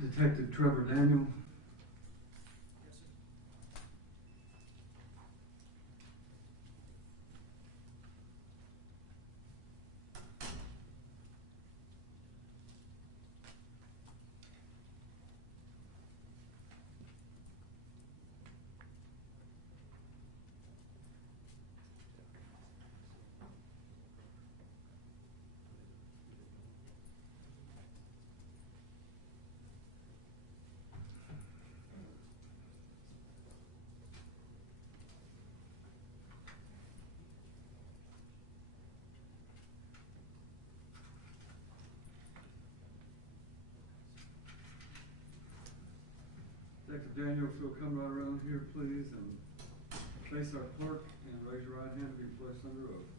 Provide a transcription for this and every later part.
Detective Trevor Daniel. Yes, sir. Detective Daniel, if you'll come right around here, please, and face our clerk and raise your right hand to be placed under oath.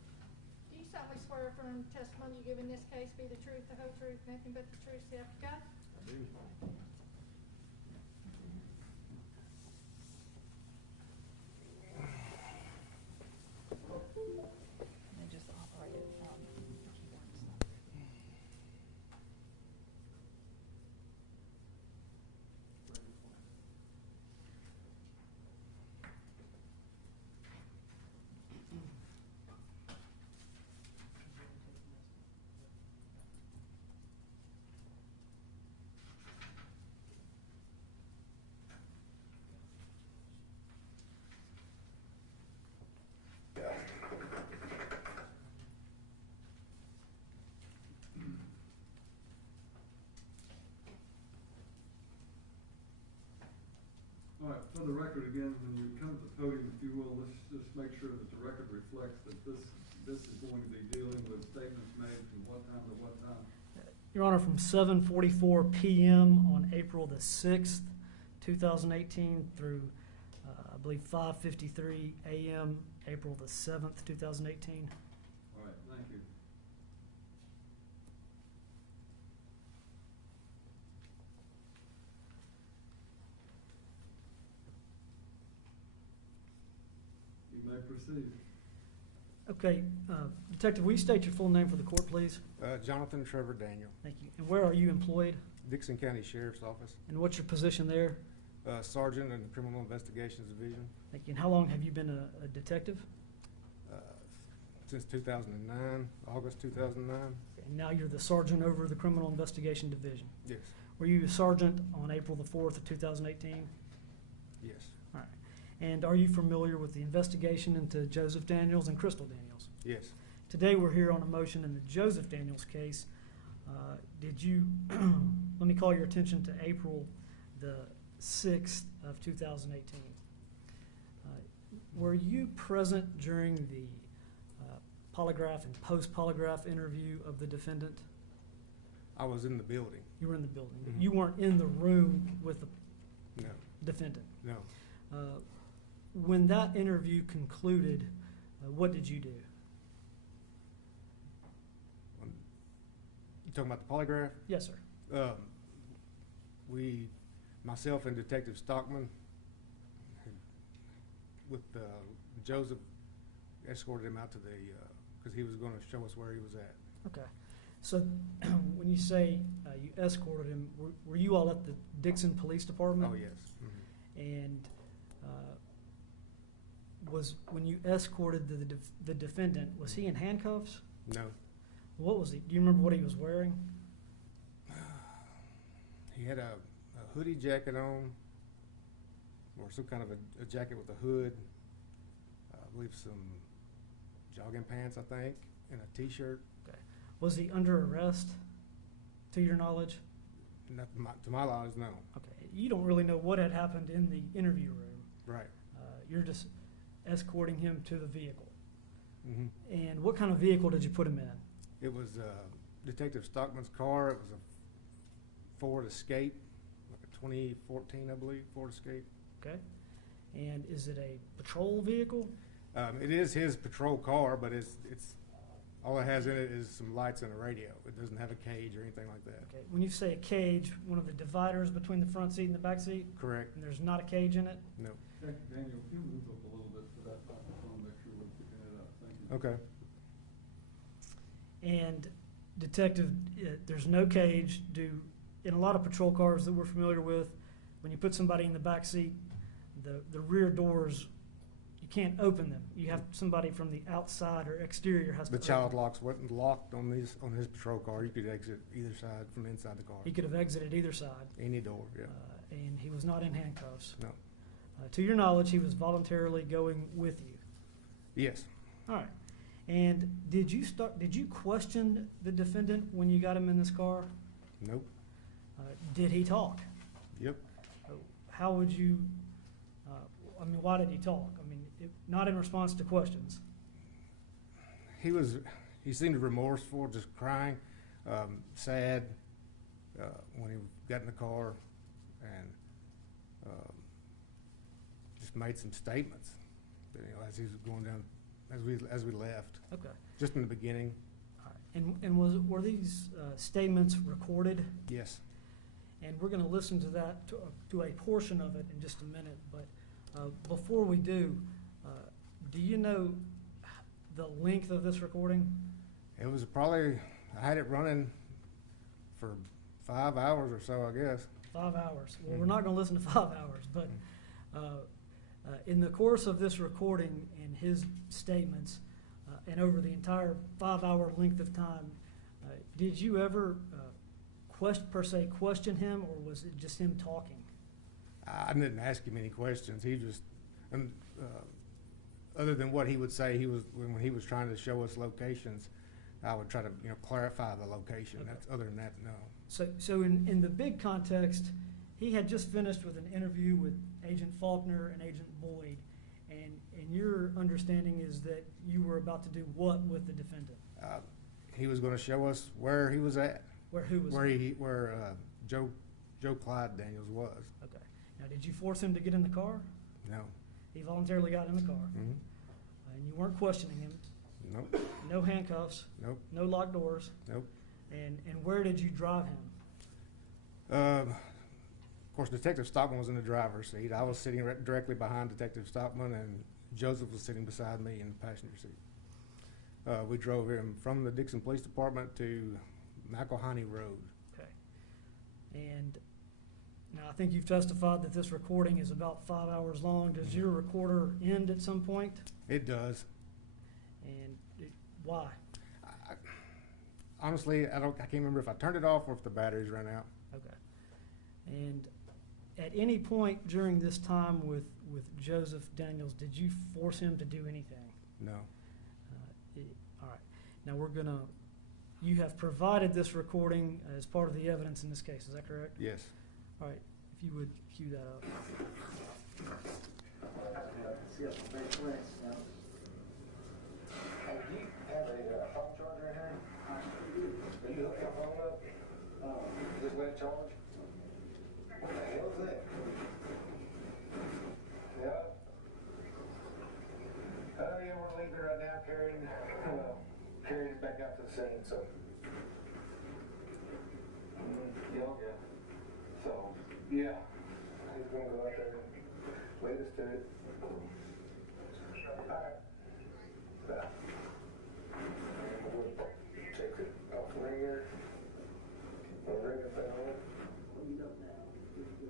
Do you solemnly swear affirm the testimony you give in this case be the truth, the whole truth, nothing but the truth, so help you God? I do. They just operated from the keyboards. All right, for the record again, when you come to the podium, if you will, let's just make sure that the record reflects that this is going to be dealing with statements made from what time to what time. Your Honor, from 7:44 p.m. on April the 6th, 2018 through, I believe, 5:53 a.m. April the 7th, 2018. All right, thank you. You may proceed. Okay, Detective, will you state your full name for the court, please? Jonathan Trevor Daniel, Thank you. And where are you employed? Dixon County Sheriff's Office, And what's your position there? Sergeant in the Criminal Investigations Division, Thank you. And how long have you been a detective? since 2009, August 2009. And now you're the sergeant over the Criminal Investigation Division. Yes, Were you a sergeant on April the 4th of 2018? yes, All right. And are you familiar with the investigation into Joseph Daniels and Crystal Daniels? yes. Today we're here on a motion in the Joseph Daniels case. Did you, let me call your attention to April the 6th of 2018. Were you present during the polygraph and post-polygraph interview of the defendant? I was in the building. You were in the building. Mhm. You weren't in the room with the No, defendant. no. When that interview concluded, what did you do? You talking about the polygraph? Yes, sir. Myself and Detective Stockman, with Joseph, escorted him out to because he was going to show us where he was at. Okay. So when you say you escorted him, were you all at the Dixon Police Department? Oh, yes. Mhm. And was when you escorted the defendant, was he in handcuffs? No. What was he? Do you remember what he was wearing? He had a hoodie jacket on, or some kind of a jacket with a hood. I believe some jogging pants, I think, and a T-shirt. Okay. Was he under arrest, to your knowledge? Not to my knowledge, no. Okay. You don't really know what had happened in the interview room. Right. You're just escorting him to the vehicle. Mm-hmm. And what kind of vehicle did you put him in? It was Detective Stockman's car. It was a Ford Escape, like a 2014, I believe, Ford Escape. Okay. And is it a patrol vehicle? It is his patrol car, but it's all it has in it is some lights and a radio. It doesn't have a cage or anything like that. Okay. When you say a cage, one of the dividers between the front seat and the back seat, Correct. and there's not a cage in it? No. Detective Daniel, if you move up a little bit for that microphone, make sure we're picking it up. Thank you. Okay. And Detective, there's no cage. Do in a lot of patrol cars that we're familiar with, when you put somebody in the back seat, the rear doors, you can't open them. You have somebody from the outside or exterior has to The open child them. locks wasn't locked on his patrol car. You could exit either side from inside the car. He could have exited either side, Any door, yeah. and he was not in handcuffs. No. To your knowledge, he was voluntarily going with you. Yes. All right. And did you question the defendant when you got him in this car? Nope. Did he talk? Yep. How would you, why did he talk? Not in response to questions. He seemed remorseful, just crying, sad, when he got in the car, and just made some statements, as he was going down, as we left, Okay. just in the beginning. All right. And were these statements recorded? Yes. And we're going to listen to that, to a portion of it in just a minute. But before we do you know the length of this recording? It was probably, I had it running for 5 hours or so, I guess. 5 hours. Well, we're not going to listen to 5 hours, but in the course of this recording and his statements, and over the entire 5-hour length of time, did you ever question him, or was it just him talking? I didn't ask him any questions. He just, other than what he would say, when he was trying to show us locations, I would try to clarify the location. Okay. Other than that, no. So in the big context, he had just finished with an interview with Agent Faulkner and Agent Boyd, and your understanding is that you were about to do what with the defendant? He was going to show us where he was at. Where who was? Where Joe Clyde Daniels was. Okay. Now, did you force him to get in the car? No. He voluntarily got in the car, Mm-hmm. and you weren't questioning him. Nope. No handcuffs. Nope. No locked doors. Nope. And where did you drive him? Of course, Detective Stockman was in the driver's seat. I was sitting directly behind Detective Stockman, and Joseph was sitting beside me in the passenger seat. We drove him from the Dixon Police Department to McElhaney Road. Okay. And now I think you've testified that this recording is about 5 hours long. Does your recorder end at some point? It does. And why? Honestly, I can't remember if I turned it off or if the batteries ran out. Okay. And at any point during this time with Joseph Daniels, did you force him to do anything? No. All right. Now you have provided this recording as part of the evidence in this case. Is that correct? Yes. All right. If you would cue that up. Do you have a phone charger in here? Do you hook your phone up? Just let it charge? What the hell is that? Yeah? Yeah, we're leaving right now, carrying it back out to the scene, so. Yeah. So, yeah, he's gonna go out there and lead us to it. Alright. Bye. And we'll take it off ringer. We'll ring it down. What you done now?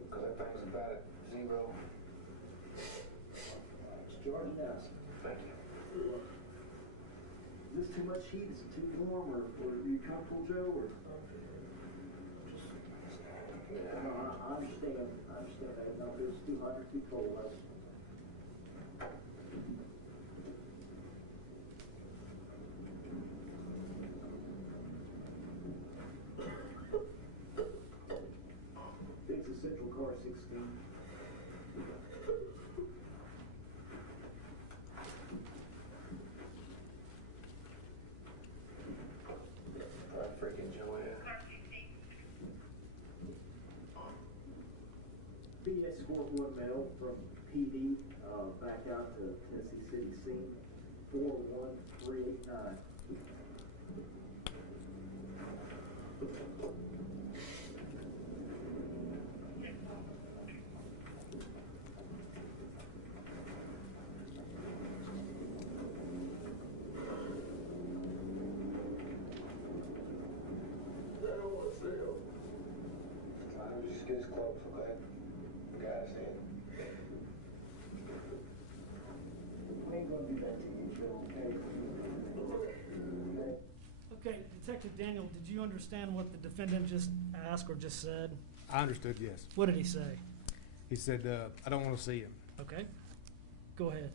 Cause that thing's about at 0. It's charging now. Thank you. Is this too much heat? Is it too warm? Or are you comfortable, Joe? Or? No, I understand. I understand that. No, if it was too hot or too cold, It's a Central Car 16. Freaking Joanne. Be escort one male from PD back out to Tennessee City scene 41389. ropes, okay? Got it, Stan. We ain't gonna do that to you, Joe, okay? Okay, Detective Daniel, did you understand what the defendant just asked or just said? I understood, yes. What did he say? He said, I don't want to see him. Okay, go ahead.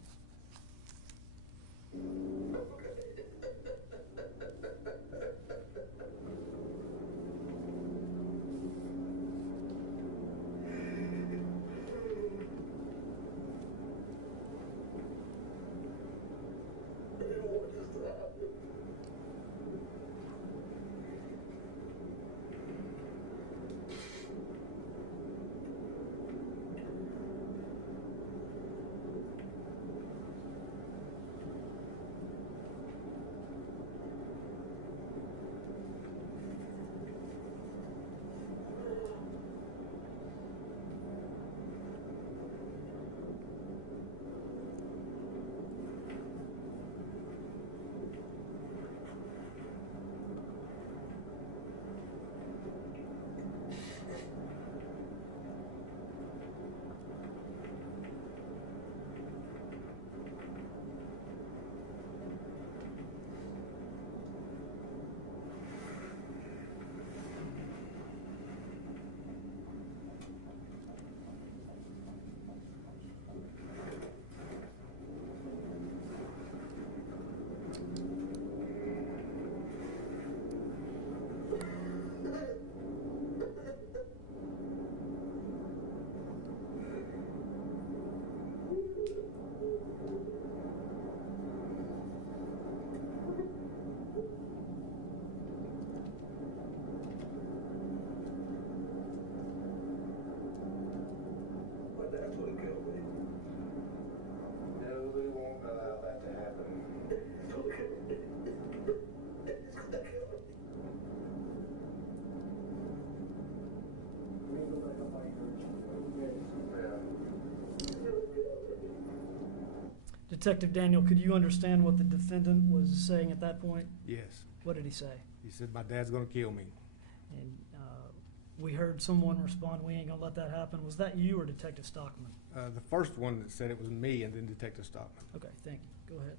But that's what killed me. No, we won't allow that to happen. It's gonna kill me. It's gonna kill me. We ain't gonna let nobody hurt you, okay? Detective Daniel, could you understand what the defendant was saying at that point? Yes. What did he say? He said, my dad's going to kill me. And we heard someone respond, "We ain't gonna let that happen." Was that you or Detective Stockman? The first one that said it was me, and then Detective Stockman. Okay, thank you. Go ahead.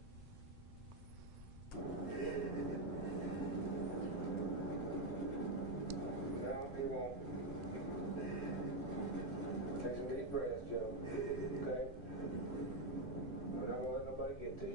No, he won't. Take some deep breaths, Joe. Okay? We're not gonna let nobody get to you.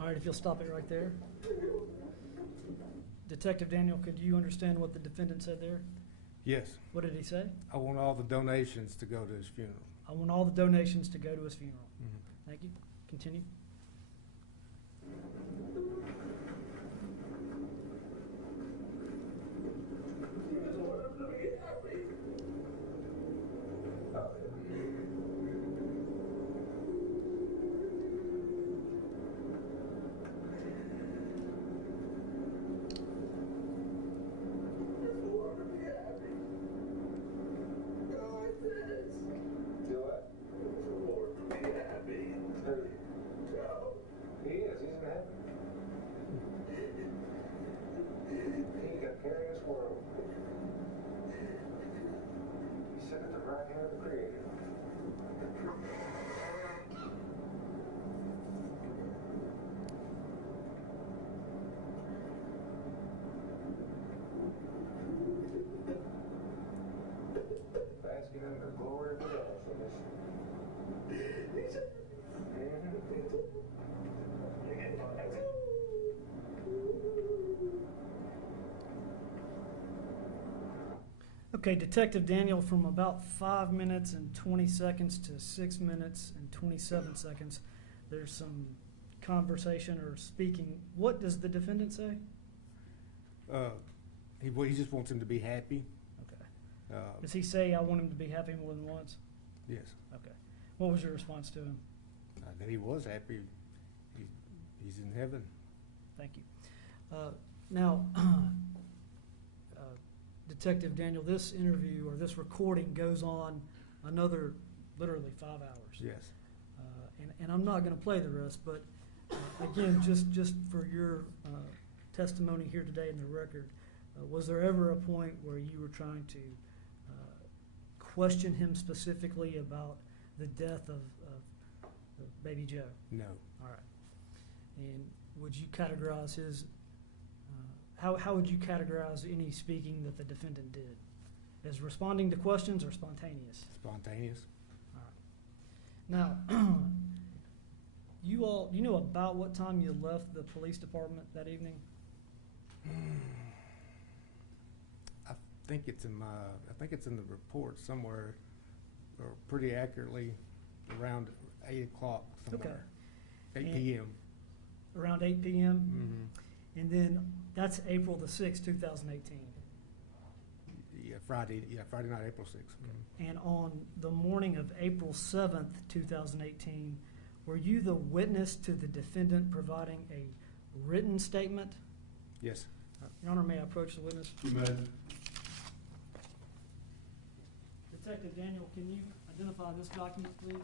All right, if you'll stop it right there. Detective Daniel, could you understand what the defendant said there? Yes. What did he say? I want all the donations to go to his funeral. I want all the donations to go to his funeral. Mm-hmm. Thank you. Continue. Okay, Detective Daniel, from about 5 minutes and 20 seconds to 6 minutes and 27 seconds, there's some conversation or speaking. What does the defendant say? He just wants him to be happy. Okay. Does he say, I want him to be happy more than once? Yes. Okay. What was your response to him? That he was happy. He's in heaven. Thank you. Now, Detective Daniel, this interview or this recording goes on another literally 5 hours. Yes. And I'm not going to play the rest, but again, just for your testimony here today in the record, was there ever a point where you were trying to question him specifically about the death of baby Joe? No. All right. And would you categorize his, how would you categorize any speaking that the defendant did? As responding to questions or spontaneous? Spontaneous. All right. Now, you know about what time you left the police department that evening? I think it's in the report somewhere, or pretty accurately around 8 o'clock somewhere. Okay. 8 p.m. Around 8 p.m.? Mm-hmm. And then that's April the 6th, 2018. Friday night, April 6th. Mm-hmm. And on the morning of April 7th, 2018, were you the witness to the defendant providing a written statement? Yes. Your Honor, may I approach the witness? You may. Detective Daniel, can you identify this document, please?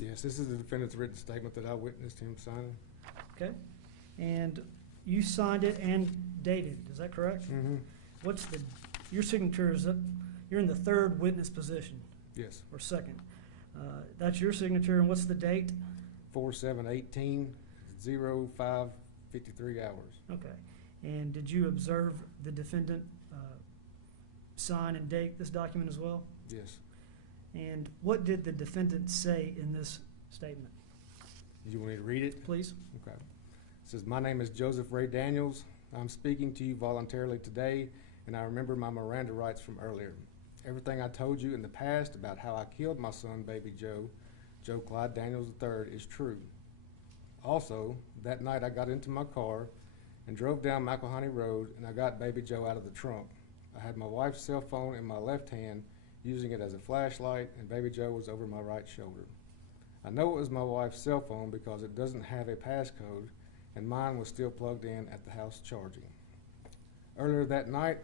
Yes, this is the defendant's written statement that I witnessed him signing. Okay. And you signed it and dated, is that correct? Mm-hmm. Your signature is, you're in the third witness position, Yes. or second. That's your signature, and what's the date? 4/7/18, 05:53 hours. Okay. And did you observe the defendant sign and date this document as well? Yes. And what did the defendant say in this statement? Do you want me to read it? Please. Okay. It says, my name is Joseph Ray Daniels. I'm speaking to you voluntarily today, and I remember my Miranda rights from earlier. Everything I told you in the past about how I killed my son, baby Joe Clyde Daniels III, is true. Also, that night I got into my car and drove down McElhaney Road, and I got baby Joe out of the trunk. I had my wife's cell phone in my left hand, using it as a flashlight, and baby Joe was over my right shoulder. I know it was my wife's cell phone because it doesn't have a passcode, and mine was still plugged in at the house charging. Earlier that night,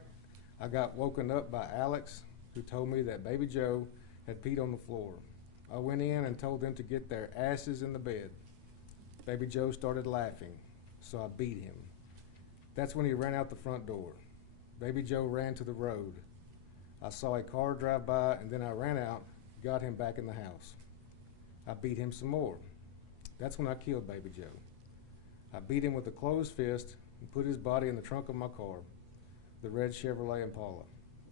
I got woken up by Alex, who told me that baby Joe had peed on the floor. I went in and told them to get their asses in the bed. Baby Joe started laughing, so I beat him. That's when he ran out the front door. Baby Joe ran to the road. I saw a car drive by, and then I ran out, got him back in the house. I beat him some more. That's when I killed baby Joe. I beat him with a closed fist and put his body in the trunk of my car, the red Chevrolet Impala.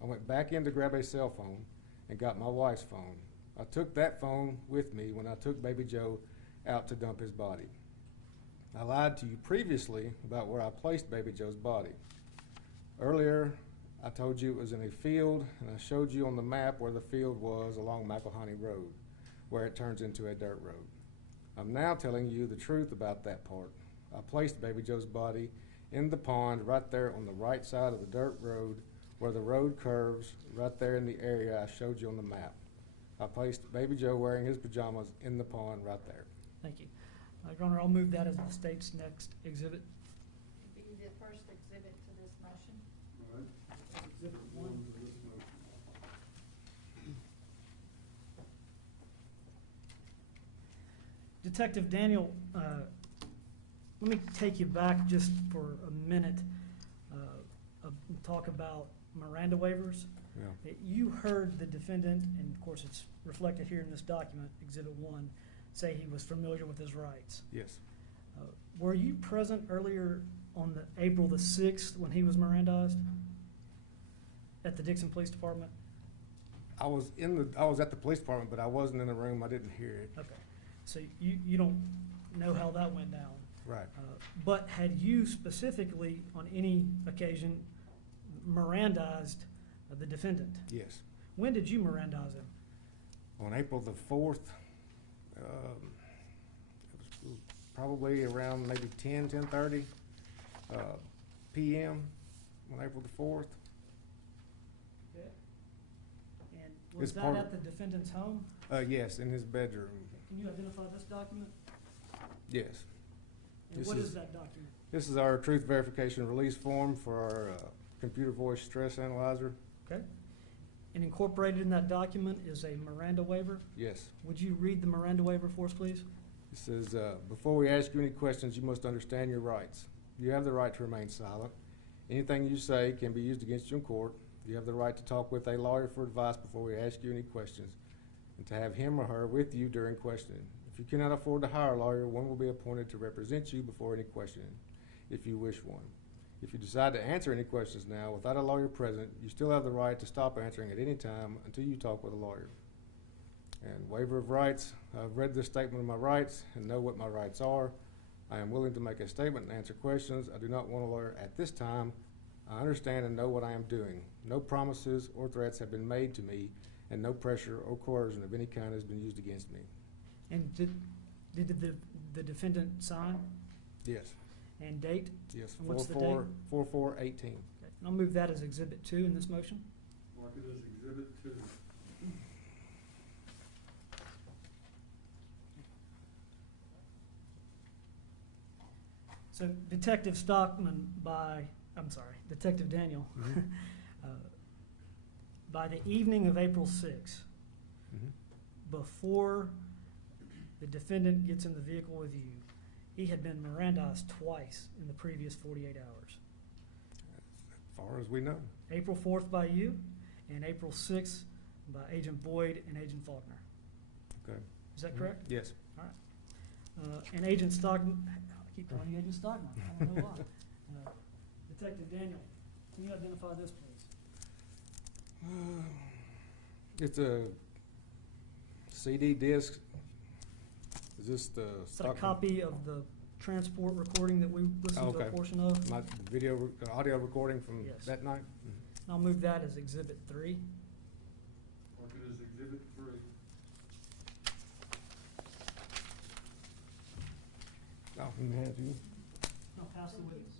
I went back in to grab a cell phone and got my wife's phone. I took that phone with me when I took baby Joe out to dump his body. I lied to you previously about where I placed baby Joe's body. Earlier, I told you it was in a field, and I showed you on the map where the field was along McElhaney Road, where it turns into a dirt road. I'm now telling you the truth about that part. I placed baby Joe's body in the pond right there on the right side of the dirt road where the road curves, right there in the area I showed you on the map. I placed baby Joe wearing his pajamas in the pond right there. Thank you. Your Honor, I'll move that as the state's next exhibit. Be the first exhibit to this motion. All right. Exhibit One one. to this motion. Detective Daniel, let me take you back just for a minute, talk about Miranda waivers. Yeah. You heard the defendant, and of course it's reflected here in this document, Exhibit 1, say he was familiar with his rights. Yes. Were you present earlier on the April the 6th when he was Mirandized at the Dixon Police Department? I was at the police department, but I wasn't in the room. I didn't hear it. Okay. So you don't know how that went down. Right. But had you specifically, on any occasion, Mirandized the defendant? Yes. When did you Mirandize him? On April the 4th, it was probably around maybe 10:30 p.m. on April the 4th. Okay. And was It's that part at of- the defendant's home? Yes, in his bedroom. Can you identify this document? Yes. And This what is- is that document? This is our truth verification release form for our computer voice stress analyzer. Okay. And incorporated in that document is a Miranda waiver. Yes. Would you read the Miranda waiver for us, please? It says, before we ask you any questions, you must understand your rights. You have the right to remain silent. Anything you say can be used against you in court. You have the right to talk with a lawyer for advice before we ask you any questions, and to have him or her with you during questioning. If you cannot afford to hire a lawyer, one will be appointed to represent you before any questioning, if you wish one. If you decide to answer any questions now without a lawyer present, you still have the right to stop answering at any time until you talk with a lawyer. And waiver of rights, I've read this statement of my rights and know what my rights are. I am willing to make a statement and answer questions. I do not want a lawyer at this time. I understand and know what I am doing. No promises or threats have been made to me, and no pressure or coercion of any kind has been used against me. And did the defendant sign Yes. and date? Yes. And what's the 4/4/18. Okay. And I'll move that as Exhibit 2 in this motion. Mark it as Exhibit 2. So Detective Detective Daniel, Mhm. by the evening of April 6th, Mhm. before the defendant gets in the vehicle with you, he had been Mirandized twice in the previous 48 hours. As far as we know. April 4th by you, and April 6th by Agent Boyd and Agent Faulkner. Okay. Is that correct? Yes. And Agent Stockman, I keep calling you Agent Stockman, I don't know why. Detective Daniel, can you identify this, please? It's a CD disc. Is this the Is that a stock? copy of the transport recording that we listened to a Okay. portion of? My audio recording from Yes. that night? And I'll move that as Exhibit 3. Mark it as Exhibit 3. Oh, he has you. I'll pass the witness.